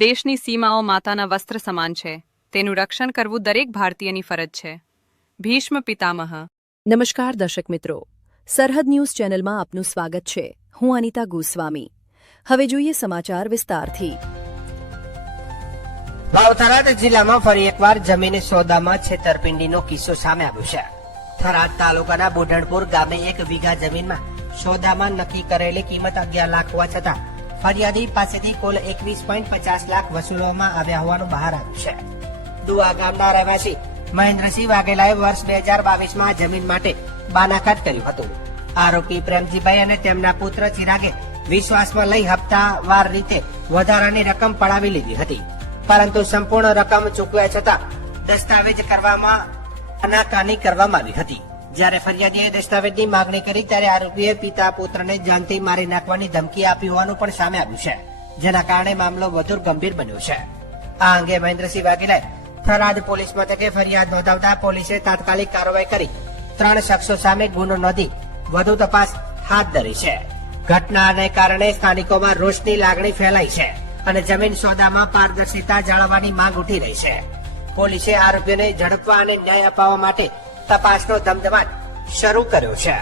દેશની સીમાઓ માતાના વસ્ત્ર સમાન છે. તેનું રક્ષણ કરવું દરેક ભારતીયની ફરજ છે. ભીષ્મ પિતામહ. નમસ્કાર દર્શક મિત્રો, સરહદ ન્યૂઝ ચેનલમાં આપનું સ્વાગત છે. હું અનિતા ગોસ્વામી. હવે જોઈએ સમાચાર વિસ્તારથી. થરાદ જિલ્લામાં ફરી એકવાર જમીન સોદામાં છેતરપિંડીનો કિસ્સો સામે આવ્યો છે. થરાદ તાલુકાના બોઢણપુર ગામે 1 વીઘા જમીનમાં સોદામાં નક્કી કરેલી કિંમત 11 લાખ હોવા છતાં ફરિયાદી પાસેથી કુલ 21.50 લાખ વસૂલવામાં આવ્યા હોવાનું બહાર આવ્યું છે. દુઆ ગામના રહેવાસી મહેન્દ્રસિંહ વાઘેલાએ વર્ષ 2022માં જમીન માટે બાનાકાત કર્યું હતું. આરોપી પ્રેમજીભાઈ અને તેમના પુત્ર ચિરાગે વિશ્વાસમાં લઈ હપ્તાવાર રીતે વધારાની રકમ પડાવી લીધી હતી, પરંતુ સંપૂર્ણ રકમ ચૂકવ્યા છતાં દસ્તાવેજ કરવામાં આનાકાની કરવામાં આવી હતી. જ્યારે ફરિયાદીએ દસ્તાવેજની માંગણી કરી ત્યારે આરોપીએ પિતા પુત્રને જાનથી મારી નાખવાની ધમકી આપી હોવાનું પણ સામે આવ્યું છે, જેના કારણે મામલો વધુ ગંભીર બન્યો છે. આ અંગે મહેન્દ્રસિંહ વાઘેલાએ થરાદ પોલીસ મથકે ફરિયાદ નોંધાવતા પોલીસે તાત્કાલિક કાર્યવાહી કરી 3 શખ્સો સામે ગુનો નોંધી વધુ તપાસ હાથ ધરી છે. ઘટનાને કારણે સ્થાનિકોમાં રોષની લાગણી ફેલાઈ છે અને જમીન સોદામાં પારદર્શિતા જાળવવાની માંગ ઉઠી રહી છે. પોલીસે આરોપીઓને ઝડપવા અને ન્યાય અપાવવા માટે તપાસનો ધમધમાટ શરૂ કર્યો છે.